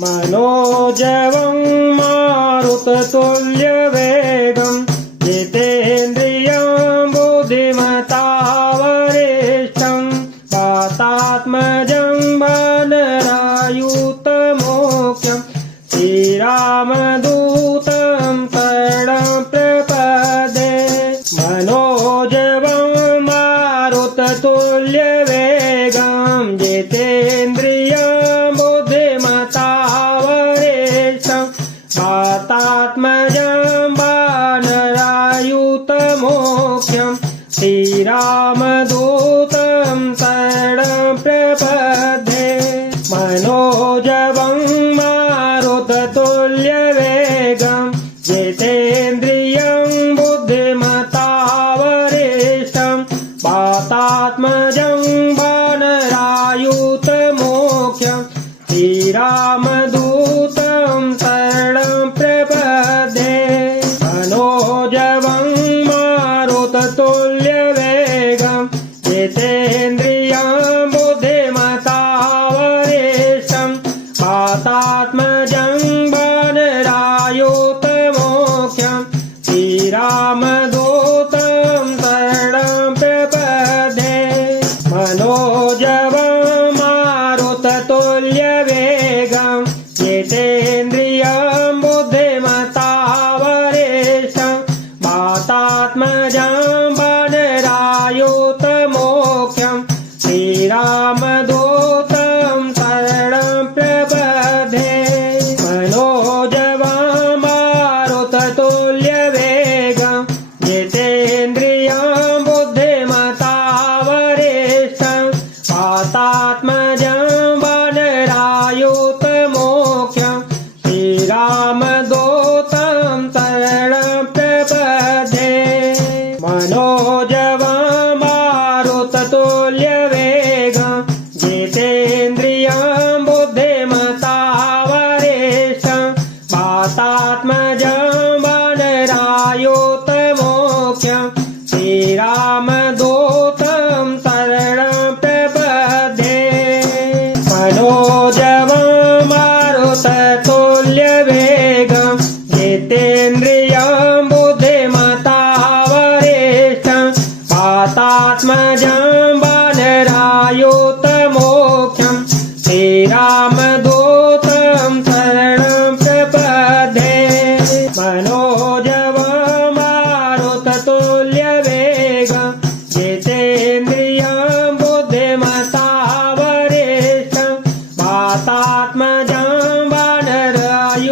मनोजवं मारुततुल्यवेगं जितेन्द्रियं बुद्धिमतावरिष्ठं वातात्मजं वानरायुतमोख्यं श्रीरामदूतं शरणं प्रपदे। मनोजवं मारुततुल्यवेगं जितेन्द्रियं बुद्धिमतावरिष्ठं वातात्मजं वानरायुतमोख्यं श्रीरामदूतं शरणं प्रपद्ये। मनोजवं मारुततुल्यवेगं जितेन्द्रियं बुद्धिमतावरिष्ठं वातात्मजं वानरायुतमोख्यं श्रीरामदूतं शरणं प्रपद्ये। मनोजवं मारुततुल्यवेगं जितेन्द्रियं बुद्धिमतावरिष्ठं वातात्मजं वानरायुतमोख्यं श्रीरामदूतं शरणं प्रपद्ये। मनोजवं मारुततुल्यवेगं जितेन्द्रियं बुद्धिमतावरिष्ठं वातात्मजं वानरायुतमोख्यं श्रीरामदूतं शरणं प्रपद्ये। मनोजवं मारुततुल्यवेगं जितेन्द्रियं बुद्धिमतावरिष्ठं वातात्मजं वानरायुतमोख्यं श्रीरामदूतं शरणं प्रपद्ये। मनोजवं मारुततुल्यवेगं जितेन्द्रियं बुद्धिमतावरिष्ठं वातात्मजं वानरायुतमोख्यं श्रीरामदूतं शरणं प्रपद्ये। मनोजवं मारुततुल्यवेगं जितेन्द्रियं बुद्धिमतावरिष्ठं वातात्मजं वानरायुतमोख्यं श्रीरामदूतं शरणं प्रपद्ये। मनोजवं मारुततुल्यवेगं जितेन्द्रियं बुद्धिमतावरिष्ठं वातात्मजं वानरायुतमोख्यं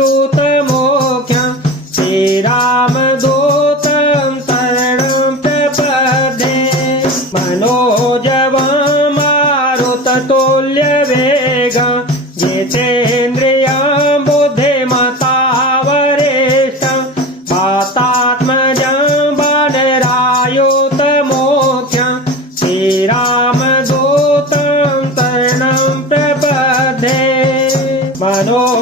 श्रीरामदूतं शरणं प्रपद्ये। मनोजवं मारुततुल्यवेगं जितेन्द्रियं बुद्धिमतावरिष्ठं वातात्मजं वानरायुतमोख्यं श्रीरामदूतं शरणं प्रपद्ये। मनोजवं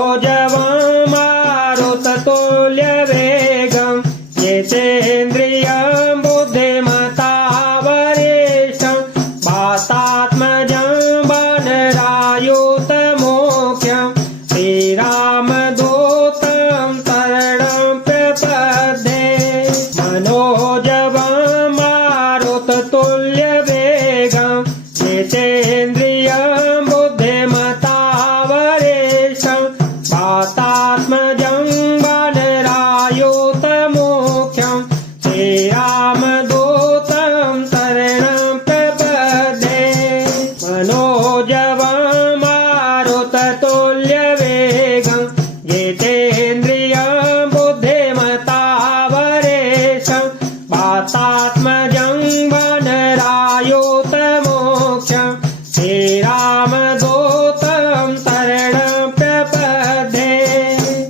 मारुततुल्यवेगं जितेन्द्रियं बुद्धिमतावरिष्ठं वातात्मजं वानरायुतमोख्यं श्रीरामदूतं शरणं प्रपद्ये। मनोजवं मारुततुल्यवेगं जितेन्द्रियं बुद्धिमतावरिष्ठं वातात्मजं वानरायुतमोख्यं श्रीरामदूतं शरणं प्रपद्ये। मनोजवं मारुततुल्यवेगं जितेन्द्रियं बुद्धिमतावरिष्ठं वातात्मजं वानरायुतमोख्यं श्रीरामदूतं शरणं प्रपद्ये।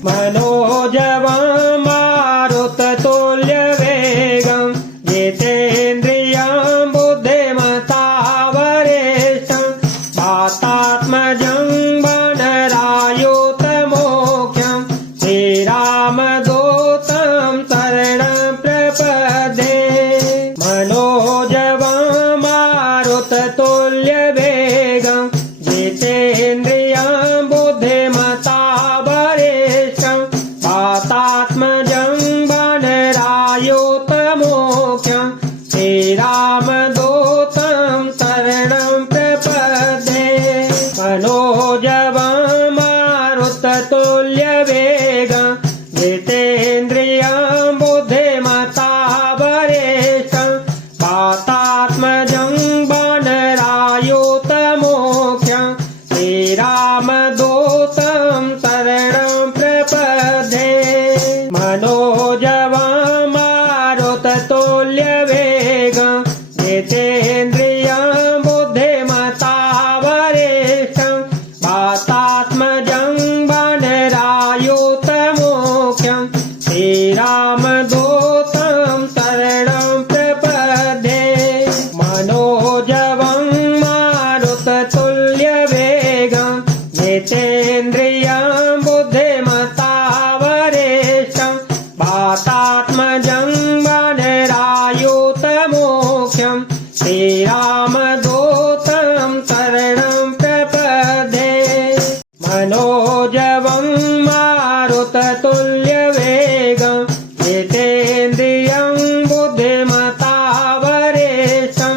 मनोजवं मारुततुल्यवेगं जितेन्द्रियं बुद्धिमतावरिष्ठं वातात्मजं वानरायुतमोख्यं श्रीरामदूतं शरणं प्रपद्ये। मनोजवं मारुततुल्यवेगं जितेन्द्रियं बुद्धिमता मनोजवं जितेन्द्रियं बुद्धिमता वरिष्ठं वातात्मजं वानरायुतमोख्यं श्रीरामदूतं शरणं प्रपद्ये मनोजवं मारुततुल्यवेगं जितेन्द्रियं बुद्धिमता वरिष्ठं वातात्मजं वानरायुतमोख्यं श्रीरामदूतं शरणं प्रपद्ये मनोजवं मारुततुल्यवेगं जितेन्द्रियं बुद्धिमता वरिष्ठं वातात्मजं वानरायुतमोख्यं श्रीरामदूतं शरणं प्रपद्ये मनोजवं मारुततुल्यवेगं जितेन्द्रियं बुद्धिमता वरिष्ठं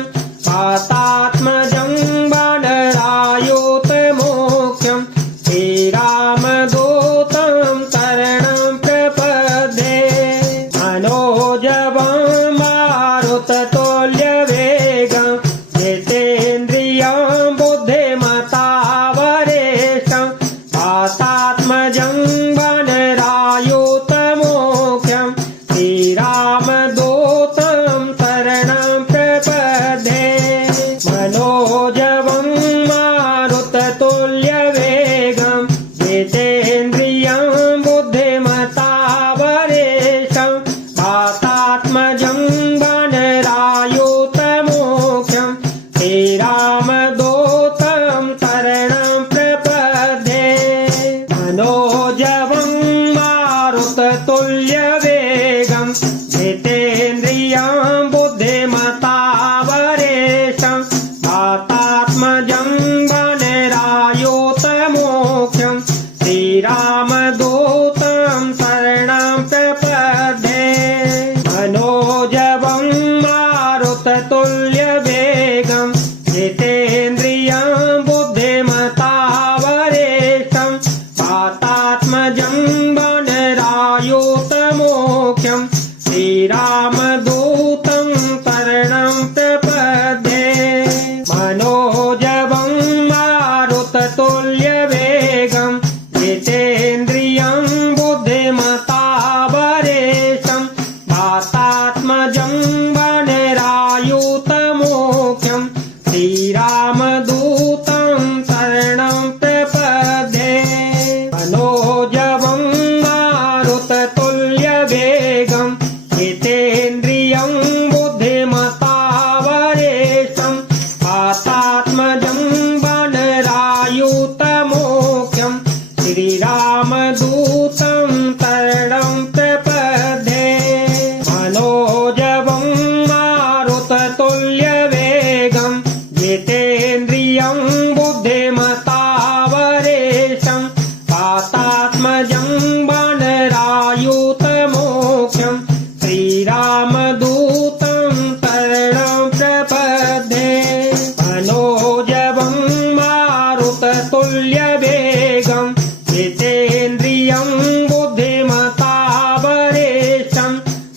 वातात्मजं वानरायुतमोख्यं श्रीरामदूतं शरणं प्रपद्ये मनोजवं मारुततुल्यवेगं जितेन्द्रियं बुद्धिमता वरिष्ठं वातात्मजं वानरायुतमोख्यं श्रीरामदूतं शरणं प्रपद्ये मनोजवं मारुततुल्यवेगं जितेन्द्रियं बुद्धिमता वरिष्ठं वातात्मजं वानरायुतमोख्यं श्रीरामदूतं शरणं प्रपद्ये मनोजवं मारुततुल्यवेगं जितेन्द्रियं बुद्धिमता वरिष्ठं वातात्मजं वानरायुतमोख्यं श्रीरामदूतं शरणं प्रपद्ये मनोजवं मारुततुल्यवेगं जितेन्द्रियं बुद्धिमता वरिष्ठं वातात्मजं वानरायुतमोख्यं श्रीरामदूतं शरणं प्रपद्ये मनोजवं मारुततुल्यवेगं जितेन्द्रियं बुद्धिमता वरिष्ठं वातात्मजं वानरायुतमोख्यं श्रीरामदूतं शरणं प्रपद्ये मनोजवं मारुततुल्यवेगं जितेन्द्रियं बुद्धिमता वरिष्ठं वातात्मजं वानरायुतमोख्यं श्रीरामदूतं शरणं प्रपद्ये मनोजवं मारुततुल्यवेगं जितेन्द्रियं बुद्धिमता वरिष्ठं वातात्मजं वानरायुतमोख्यं श्रीरामदूतं शरणं प्रपद्ये मनोजवं मारुततुल्यवेगं जितेन्द्रियं बुद्धिमता वरिष्ठं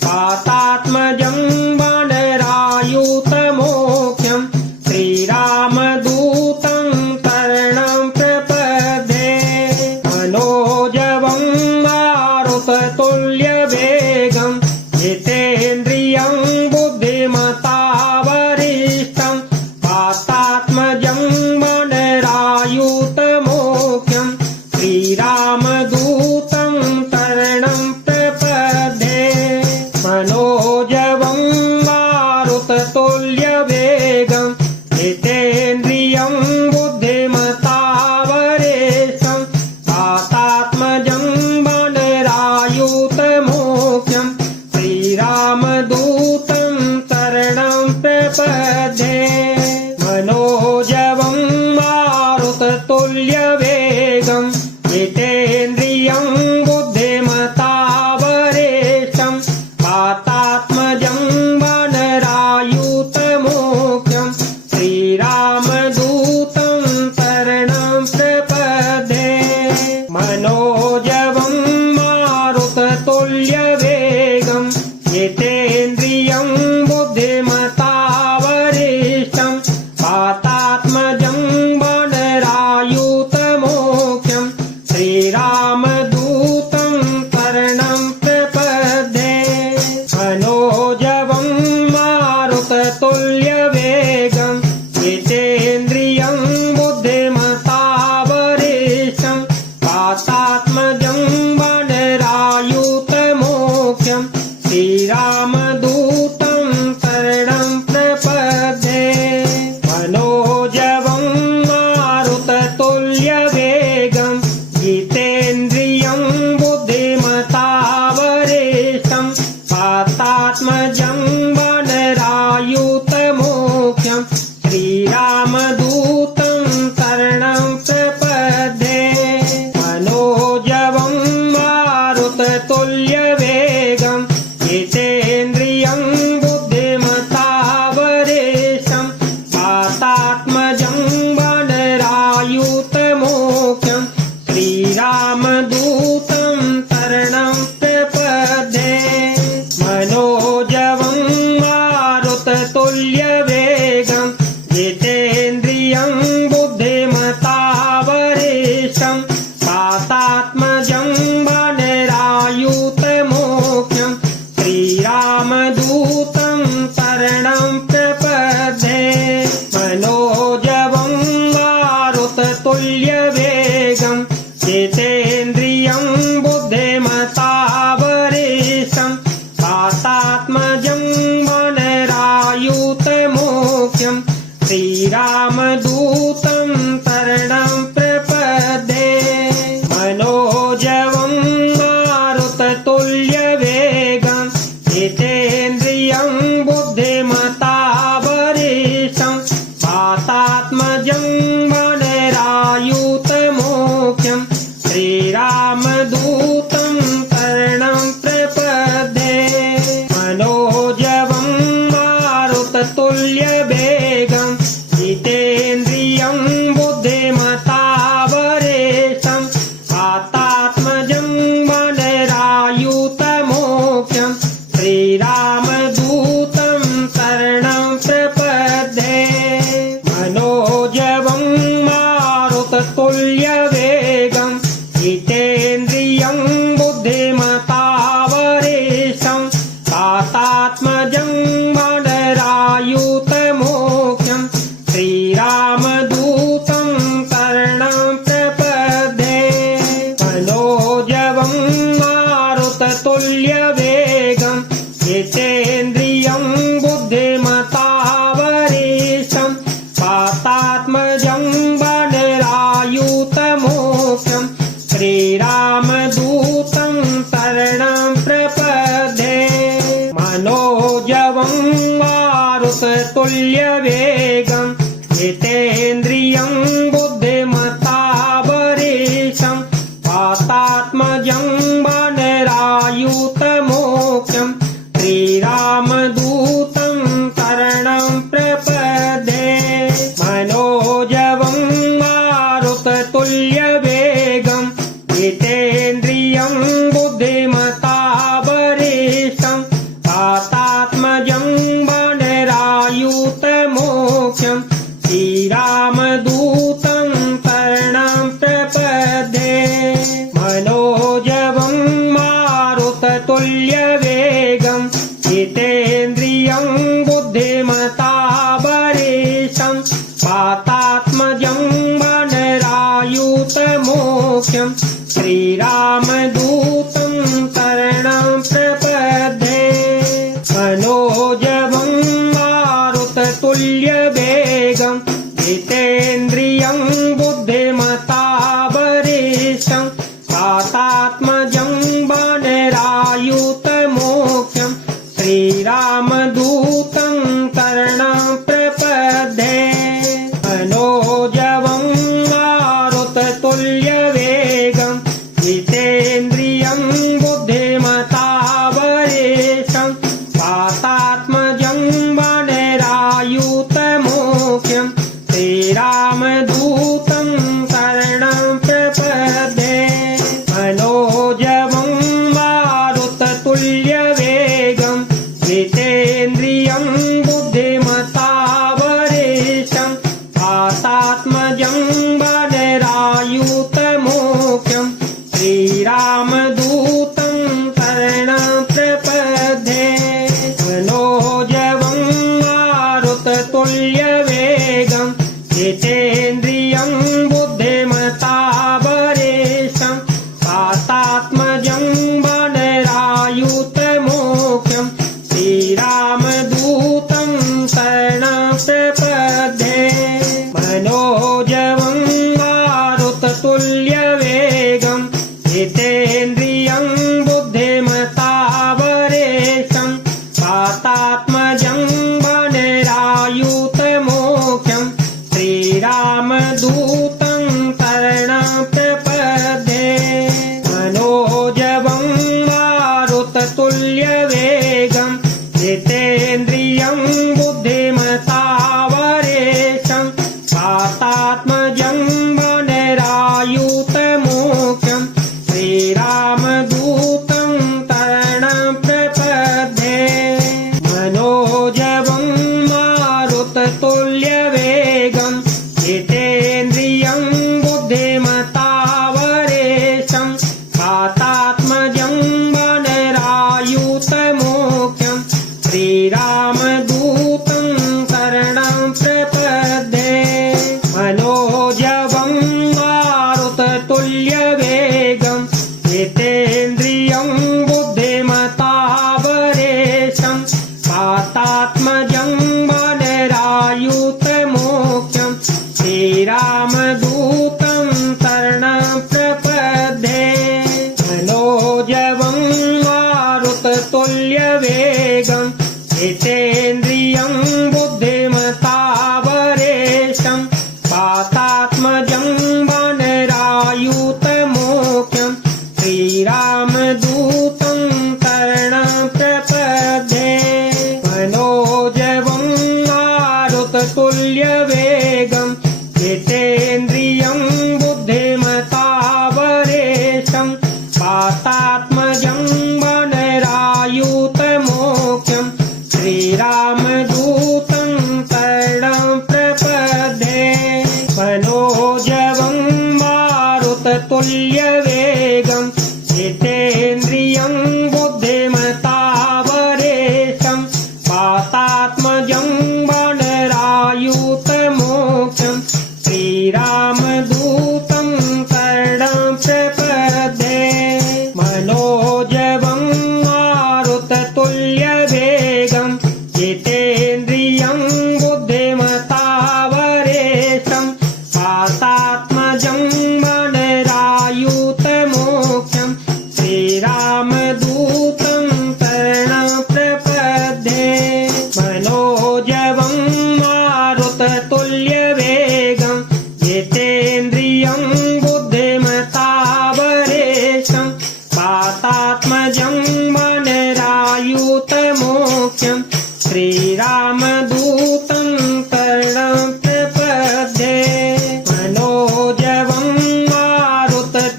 वातात्मजं वानरायुतमोख्यं श्रीरामदूतं शरणं प्रपद्ये मनोजवं मारुततुल्यवेगं जितेन्द्रियं बुद्धिमता वरिष्ठं वातात्मजं वानरायुतमोख्यं श्रीरामदूतं शरणं प्रपद्ये मनोजवं मारुततुल्यवेगं जितेन्द्रियं बुद्धिमता वरिष्ठं वातात्मजं वानरायुतमोख्यं श्रीरामदूतं शरणं प्रपद्ये मनोजवं मारुततुल्यवेगं जितेन्द्रियं बुद्धिमता वरिष्ठं वातात्मजं वानरायुतमोख्यं श्रीरामदूतं शरणं प्रपद्ये मनोजवं श्रीरामदूतं शरणं प्रपद्ये मनोजवं मारुततुल्यवेगं जितेन्द्रियं बुद्धिमतावरेशं वातात्मजं वानरायुतमोख्यं श्रीरामदूतं शरणं प्रपद्ये मनोजवं मारुततुल्यवेगं जितेन्द्रियं बुद्धिमतावरेशं वातात्मजं वानरायुतमोख्यं श्रीरामदूतं शरणं प्रपद्ये मनोजवं मारुततुल्यवेगं जितेन्द्रियं बुद्धिमतावरेशं वातात्मजं वानरायुतमोख्यं श्रीरामदूतं शरणं प्रपद्ये मनोजवं मारुततुल्यवेगं जितेन्द्रियं बुद्धिमतावरेशं वातात्मजं वानरायुतमोख्यं श्रीरामदूतं शरणं प्रपद्ये मनोजवं मारुततुल्यवेगं जितेन्द्रियं बुद्धिमतावरेशं वातात्मजं वानरायुतमोख्यं श्रीरामदूतं शरणं प्रपद्ये मनोजवं मारुततुल्यवेगं जितेन्द्रियं बुद्धिमतावरेशं वातात्मजं वानरायुतमोख्यं श्रीरामदूतं शरणं प्रपद्ये मनोजवं मारुततुल्यवेगं जितेन्द्रियं बुद्धिमतावरेशं वातात्मजं वानरायुतमोख्यं श्रीरामदूतं शरणं प्रपद्ये मनोजवं मारुततुल्यवेगं जितेन्द्रियं बुद्धिमतावरेशं वातात्मजं वानरायुतमोख्यं श्रीरामदूतं शरणं प्रपद्ये मनोजवं मारुततुल्यवेगं जितेन्द्रियं बुद्धिमतावरेशं वातात्मजं वानरायुतमोख्यं श्रीरामदूतं शरणं प्रपद्ये मनोजवं मारुततुल्यवेगं जितेन्द्रियं बुद्धिमतावरेशं वातात्मजं वानरायुतमोख्यं श्रीरामदूतं शरणं प्रपद्ये मनोजवं मारुततुल्यवेगं जितेन्द्रियं बुद्धिमतावरेशं वातात्मजं वानरायुतमोख्यं श्रीरामदूतं शरणं प्रपद्ये मनोजवं मारुततुल्यवेगं जितेन्द्रियं बुद्धिमतावरेशं वातात्मजं वानरायुतमोख्यं श्रीरामदूतं शरणं प्रपद्ये मनोजवं मारुततुल्यवेगं जितेन्द्रियं बुद्धिमतावरेशं वातात्मजं वानरायुतमोख्यं श्रीरामदूतं शरणं प्रपद्ये मनोजवं मारुततुल्यवेगं जितेन्द्रियं बुद्धिमतावरेशं वातात्मजं वानरायुतमोक्षं श्रीरामदूतं शरणं प्रपद्ये मनोजवं मारुततुल्यवेगं जितेन्द्रियं बुद्धिमतावरेशं वातात्मजं वानरायुतमोक्षं श्रीरामदूतं शरणं प्रपद्ये मनोजवं मारुततुल्यवेगं जितेन्द्रियं बुद्धिमतावरेशं वातात्मजं वानरायुतमोक्षं श्रीरामदूतं शरणं प्रपद्ये मनोजवं मारुततुल्यवेगं जितेन्द्रियं बुद्धिमतावरेशं वातात्मजं वानरायुतमोक्षं श्रीरामदूतं शरणं प्रपद्ये मनोजवं मारुततुल्यवेगं जितेन्द्रियं बुद्धिमतावरेशं वातात्मजं वानरायुतमोक्षं श्रीरामदूतं शरणं प्रपद्ये मनोजवं मारुततुल्यवेगं जितेन्द्रियं बुद्धिमतावरेशं वातात्मजं वानरायुतमोक्षं श्रीरामदूतं शरणं प्रपद्ये मनोजवं मारुततुल्यवेगं जितेन्द्रियं बुद्धिमतावरेशं वातात्मजं वानरायुतमोक्षं श्रीरामदूतं शरणं प्रपद्ये मनोजवं मारुततुल्यवेगं जितेन्द्रियं बुद्धिमतावरेशं वातात्मजं वानरायुतमोक्षं श्रीरामदूतं शरणं प्रपद्ये मनोजवं मारुततुल्यवेगं जितेन्द्रियं बुद्धिमतावरेशं वातात्मजं वानरायुतमोक्षं श्रीरामदूतं शरणं प्रपद्ये मनोजवं मारुततुल्यवेगं जितेन्द्रियं बुद्धिमतावरेशं वातात्मजं वानरायुतमोक्षं श्रीरामदूतं शरणं प्रपद्ये मनोजवं मारुततुल्यवेगं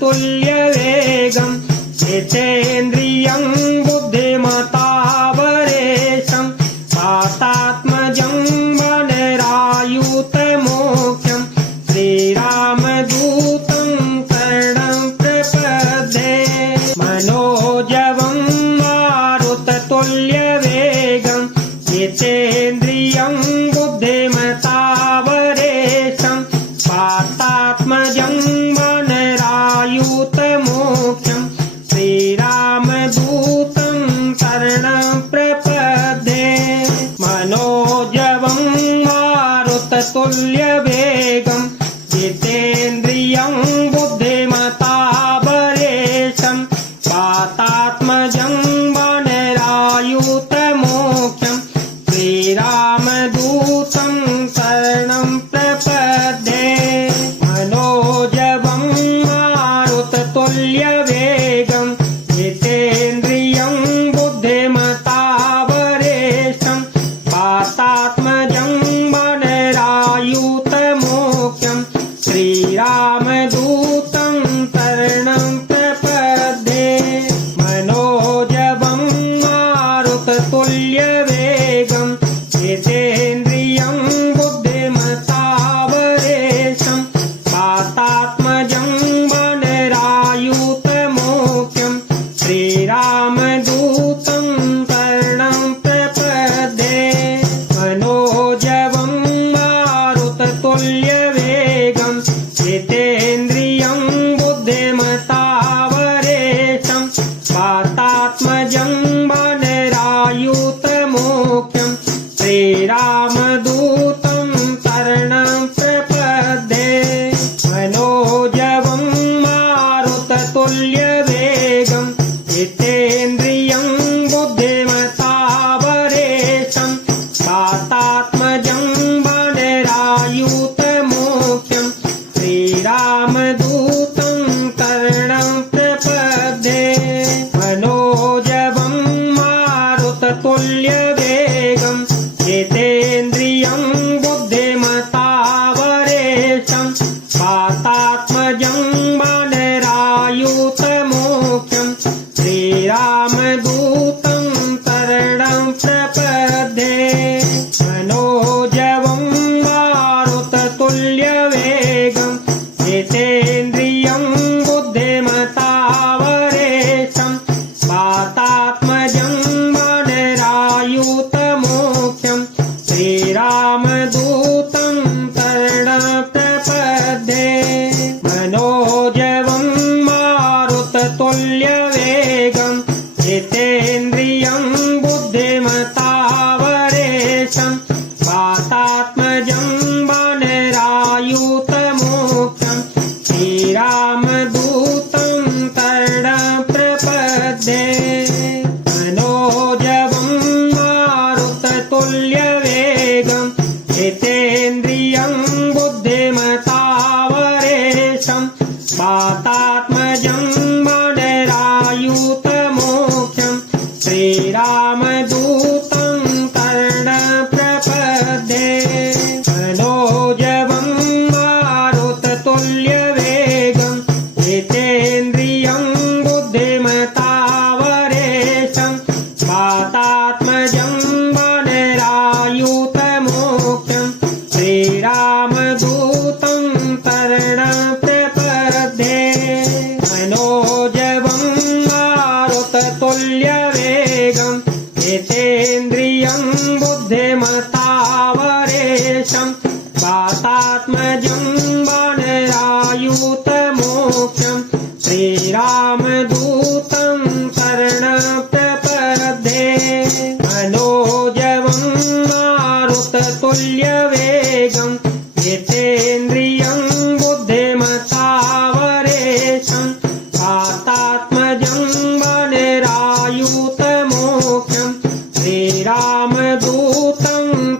जितेन्द्रियं बुद्धिमतावरेशं वातात्मजं वानरायुतमोक्षं श्रीरामदूतं शरणं प्रपद्ये मनोजवं मारुततुल्यवेगं जितेन्द्रियं बुद्धिमतावरेशं वातात्मजं वानरायुतमोक्षं श्रीरामदूतं शरणं प्रपद्ये मनोजवं मारुततुल्यवेगं जितेन्द्रियं बुद्धिमतावरेशं वातात्मजं वानरायुतमोक्षं श्रीरामदूतं शरणं प्रपद्ये मनोजवं मारुततुल्यवेगं जितेन्द्रियं बुद्धिमतावरेशं वातात्मजं वानरायुतमोक्षं श्रीरामदूतं शरणं प्रपद्ये मनोजवं मारुततुल्यवेगं जितेन्द्रियं बुद्धिमतावरेशं वातात्मजं वानरायुतमोक्षं वेगं जितेन्द्रियं बुद्धिमतावरेशं वातात्मजं वानरायुतमोख्यं श्रीरामदूतं शरणं प्रपद्ये मनोजवं मारुततुल्यवेगं जितेन्द्रियं बुद्धिमतावरेशं वातात्मजं वानरायुतमोख्यं श्रीरामदूतं शरणं प्रपद्ये मनोजवं मारुततुल्यवेगं जितेन्द्रियं बुद्धिमतावरेशं वातात्मजं वानरायुतमोख्यं श्रीरामदूतं शरणं प्रपद्ये मनोजवं मारुततुल्यवेगं जितेन्द्रियं बुद्धिमतावरेशं वातात्मजं वानरायुतमोख्यं श्रीरामदूतं शरणं प्रपद्ये मनोजवं मारुततुल्यवेगं जितेन्द्रियं बुद्धिमतावरेशं वातात्मजं वानरायुतमोख्यं श्रीरामदूतं शरणं प्रपद्ये मनोजवं मारुततुल्यवेगं जितेन्द्रियं बुद्धिमतावरेशं वातात्मजं वानरायुतमोख्यं श्रीरामदूतं शरणं प्रपद्ये मनोजवं मारुततुल्यवेगं जितेन्द्रियं बुद्धिमतावरेशं वातात्मजं वानरायुतमोख्यं श्रीरामदूतं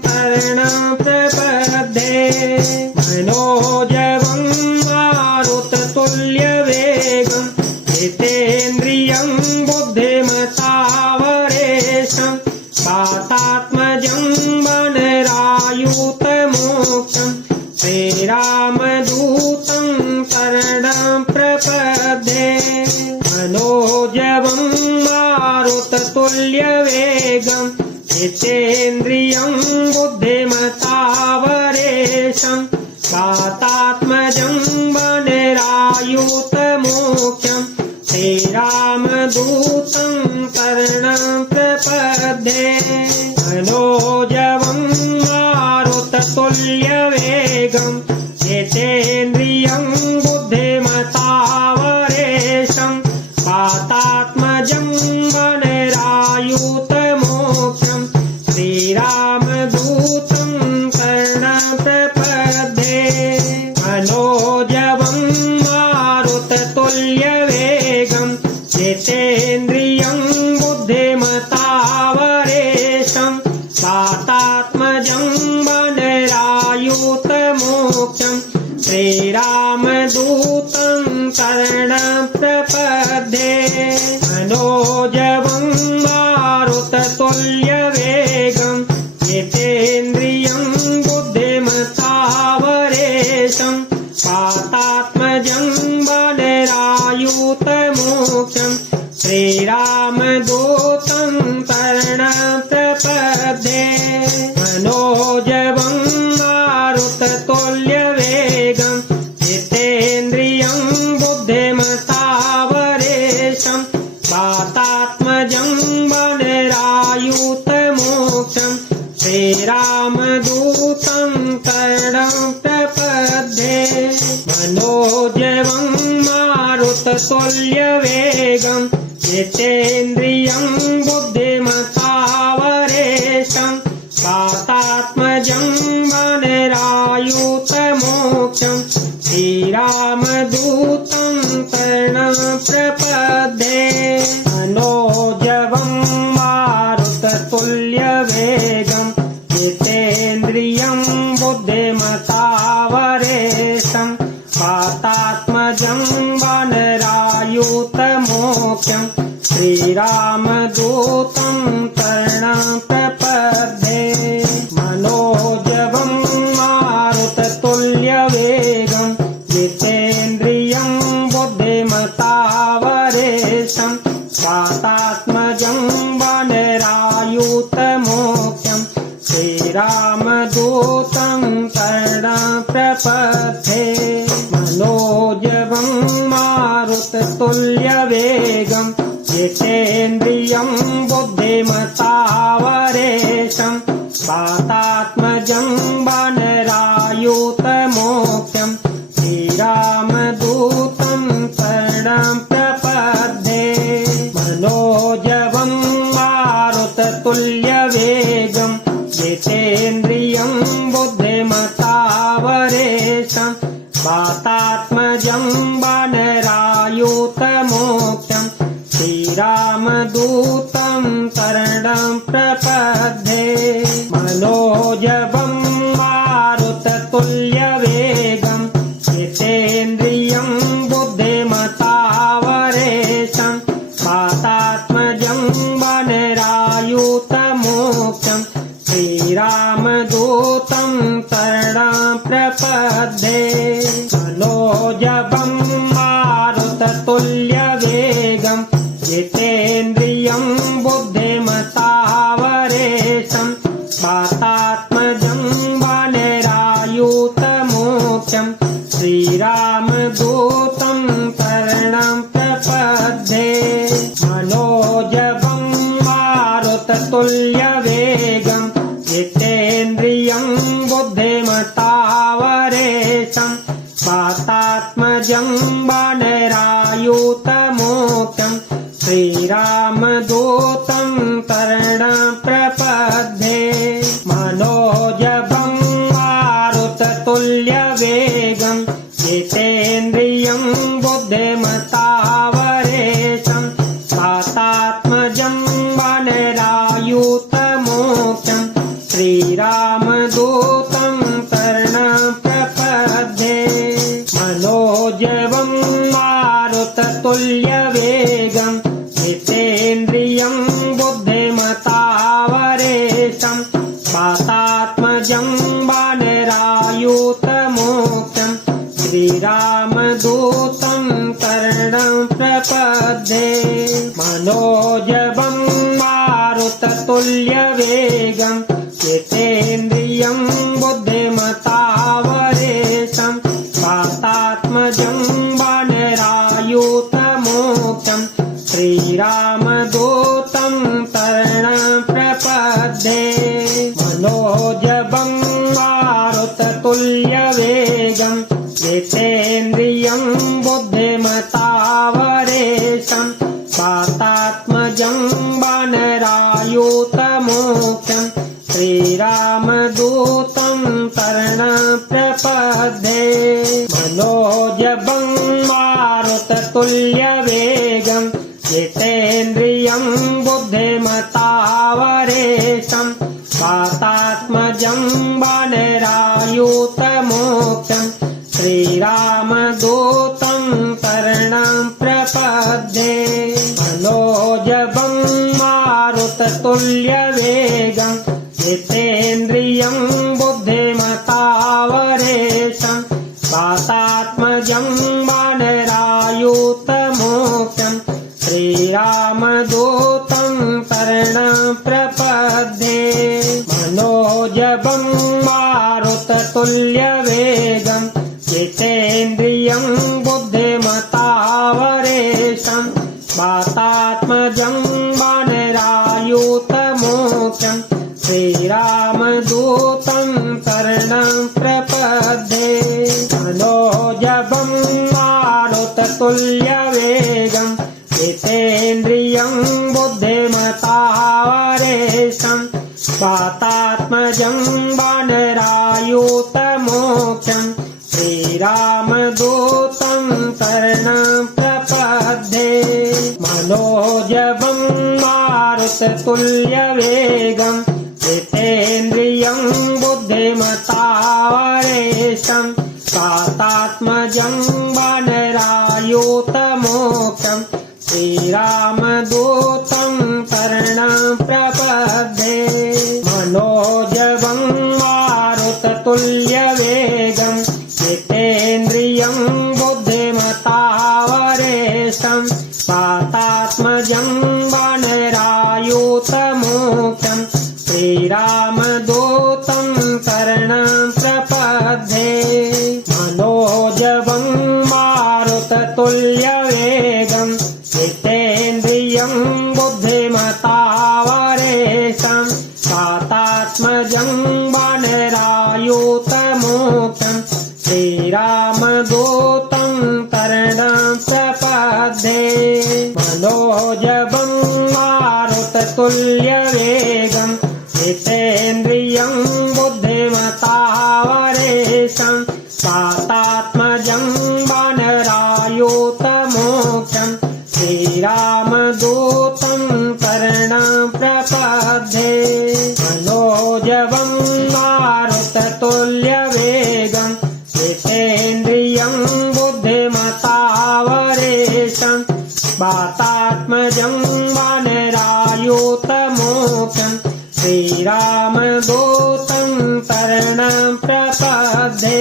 शरणं प्रपद्ये मनोजवं मारुततुल्यवेगं जितेन्द्रियं बुद्धिमतावरेशं वातात्मजं वानरायुतमोख्यं श्रीरामदूतं शरणं प्रपद्ये मनोजवं मारुततुल्यवेगं जितेन्द्रियं बुद्धिमतावरेशं वातात्मजं वानरायुतमोख्यं श्रीरामदूतं शरणं प्रपद्ये मनोजवं मारुततुल्यवेगं जितेन्द्रियं बुद्धिमतावरेशं वातात्मजं वानरायुतमोख्यं श्रीरामदूतं शरणं प्रपद्ये मनोजवं मारुततुल्यवेगं जितेन्द्रियं बुद्धिमतावरेशं वातात्मजं वानरायुतमोख्यं श्रीरामदूतं शरणं प्रपद्ये मनोजवं मारुततुल्यवेगं जितेन्द्रियं बुद्धिमतावरेशं वातात्मजं वानरायुतमोख्यं श्रीरामदूतं शरणं प्रपद्ये मनोजवं मारुततुल्यवेगं जितेन्द्रियं बुद्धिमतावरेशं वातात्मजं वानरायुतमोख्यं श्रीरामदूतं शरणं प्रपद्ये मनोजवं मारुततुल्यवेगं जितेन्द्रियं बुद्धिमतावरेशं वातात्मजं वानरायुतमोख्यं श्रीरामदूतं शरणं प्रपद्ये मनोजवं मारुततुल्यवेगं जितेन्द्रियं बुद्धिमतावरेशं वातात्मजं वानरायुतमोक्षं श्रीरामदूतं शरणं प्रपद्ये। रायुतमोक्षं श्रीरामदूतं शरणं प्रपद्ये मनोजवं मारुततुल्यवेगं जितेन्द्रियं बुद्धिमतावरेशं वातात्मजं वनरायुतमोक्षं श्रीरामदूतं शरणं प्रपद्ये मनोजवं मारुततुल्यवेगं जितेन्द्रियं बुद्धिमतावरेशं वातात्मजं वनरायुतमोक्षं श्रीरामदूतं शरणं प्रपद्ये मनोजवं मारुततुल्यवेगं जितेन्द्रियं बुद्धिमतावरेशं वातात्मजं वनरायुतमोक्षं श्रीरामदूतं शरणं प्रपद्ये मनोजवं मारुततुल्यवेगं जितेन्द्रियं बुद्धिमतावरेशं वातात्मजं वनरायुतमोक्षं श्रीरामदूतं शरणं प्रपद्ये मनोजवं मारुततुल्यवेगं जितेन्द्रियं बुद्धिमतावरेशं वातात्मजं वनरायुतमोक्षं श्रीरामदूतं शरणं प्रपद्ये मनोजवं मारुततुल्यवेगं जितेन्द्रियं बुद्धिमतावरेशं वातात्मजं वनरायुतमोक्षं श्रीरामदूतं शरणं प्रपद्ये मनोजवं मारुततुल्यवेगं जितेन्द्रियं बुद्धिमतावरेशं वातात्मजं वनरायुतमोक्षं श्रीरामदूतं शरणं प्रपद्ये मनोजवं मारुततुल्यवेगं जितेन्द्रियं बुद्धिमतावरेशं वातात्मजं वनरायुतमोक्षं श्रीरामदूतं शरणं प्रपद्ये मनोजवं मारुततुल्यवेगं जितेन्द्रियं बुद्धिमतावरेशं वातात्मजं वनरायुतमोक्षं श्रीरामदूतं शरणं प्रपद्ये मनोजवं मारुततुल्यवेगं जितेन्द्रियं बुद्धिमतावरेशं वातात्मजं वनरायुतमोक्षं श्रीरामदूतं शरणं प्रपद्ये मनोजवं मारुततुल्यवेगं जितेन्द्रियं बुद्धिमतावरेशं वातात्मजं वनरायुतमोक्षं श्रीरामदूतं शरणं प्रपद्ये मनोजवं मारुततुल्यवेगं जितेन्द्रियं बुद्धिमतावरेशं वातात्मजं वनरायुतमोक्षं श्रीरामदूतं शरणं प्रपद्ये मनोजवं मारुततुल्यवेगं जितेन्द्रियं बुद्धिमतावरेशं वातात्मजं वनरायुतमोक्षं श्रीरामदूतं शरणं प्रपद्ये मनोजवं मारुततुल्यवेगं जितेन्द्रियं बुद्धिमतावरेशं वातात्मजं वनरायुतमोक्षं श्रीरामदूतं शरणं प्रपद्ये मनोजवं मारुततुल्यवेगं जितेन्द्रियं बुद्धिमतावरेशं वातात्मजं वनरायुतमोक्षं श्रीरामदूतं शरणं प्रपद्ये मनोजवं मारुततुल्यवेगं जितेन्द्रियं बुद्धिमतावरेशं वातात्मजं वानरायूतमूर्तं श्रीरामदूतं शरणं प्रपद्ये मनोजवं मारुततुल्यवेगं जितेन्द्रियं बुद्धिमतावरेशं वातात्मजं वानरायूतमूर्तं श्रीरामदूतं शरणं प्रपद्ये मनोजवं मारुततुल्यवेगं जितेन्द्रियं बुद्धिमतावरेशं वातात्मजं वानरायूतमूर्तं श्रीरामदूतं शरणं प्रपद्ये मनोजवं मारुततुल्यवेगं जितेन्द्रियं बुद्धिमतावरेशं वातात्मजं वानरायूतमूर्तं श्रीरामदूतं शरणं प्रपद्ये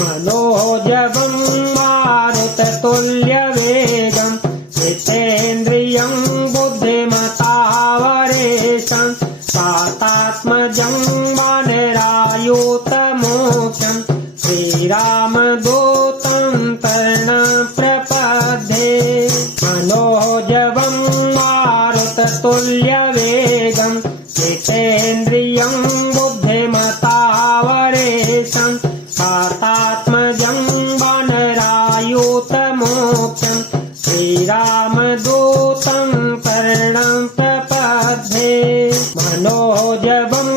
मनोजवं मारुततुल्यवेगं जितेन्द्रियं बुद्धिमतावरेशं वातात्मजं वानरायूतमूर्तं श्रीरामदूतं शरणं प्रपद्ये मनोजवं मारुततुल्यवेगं जितेन्द्रियं बुद्धिमतावरेशं वातात्मजं वानरायूतमूर्तं श्रीरामदूतं शरणं प्रपद्ये मनोजवं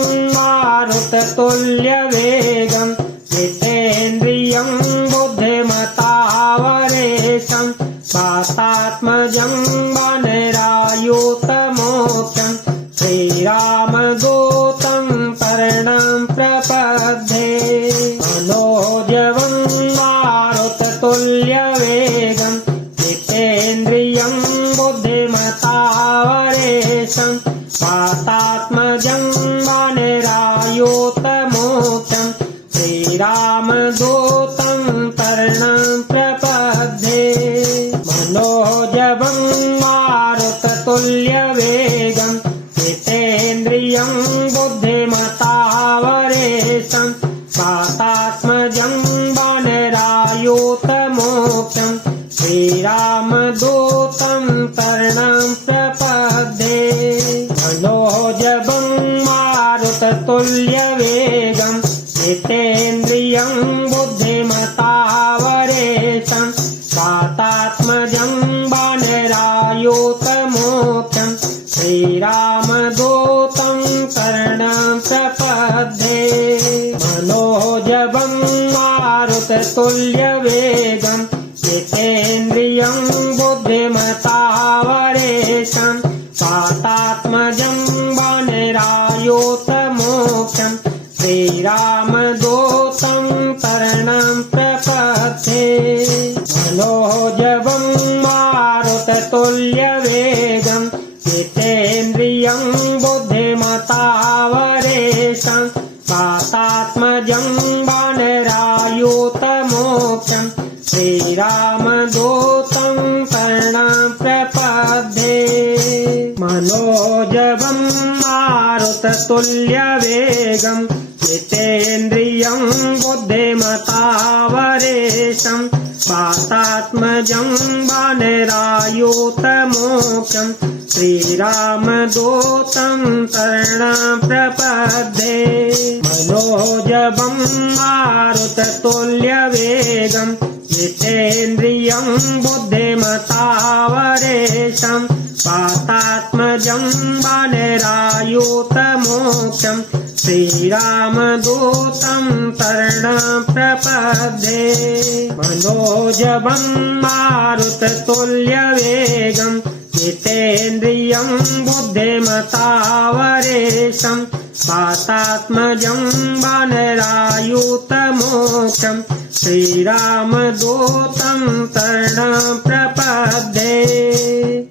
मारुततुल्यवेगं जितेन्द्रियं बुद्धिमतावरेशं वातात्मजं वानरायूतमूर्तं श्रीरामदूतं शरणं प्रपद्ये मनोजवं मारुततुल्यवेगं जितेन्द्रियं बुद्धिमतावरेशं वातात्मजं वानरायूतमूर्तं श्रीरामदूतं शरणं प्रपद्ये मनोजवं मारुततुल्यवेगं जितेन्द्रियं बुद्धिमतावरेशं वातात्मजं वानरायूतमूर्तं श्रीरामदूतं शरणं प्रपद्ये मनोजवं मारुततुल्यवेगं जितेन्द्रियं बुद्धिमतावरेशं वातात्मजं वानरायूतमूर्तं श्रीरामदूतं शरणं प्रपद्ये मनोजवं मारुततुल्यवेगं जितेन्द्रियं बुद्धिमतावरेशं वातात्मजं वानरायूतमूर्तं श्रीरामदूतं शरणं प्रपद्ये मनोजवं मारुततुल्यवेगं जितेन्द्रियं बुद्धिमतावरेशं वातात्मजं वानरायूतमूर्तं श्रीरामदूतं शरणं प्रपद्ये मनोजवं मारुततुल्यवेगं जितेन्द्रियं बुद्धिमतावरेशं वातात्मजं वानरायूतमूर्तं श्रीरामदूतं शरणं प्रपद्ये मनोजवं मारुततुल्यवेगं जितेन्द्रियं बुद्धिमतावरेशं वातात्मजं वानरायूतमूर्तं श्रीरामदूतं शरणं प्रपद्ये मनोजवं मारुततुल्यवेगं जितेन्द्रियं बुद्धिमतावरेशं वातात्मजं वानरायूतमूर्तं श्रीरामदूतं शरणं प्रपद्ये।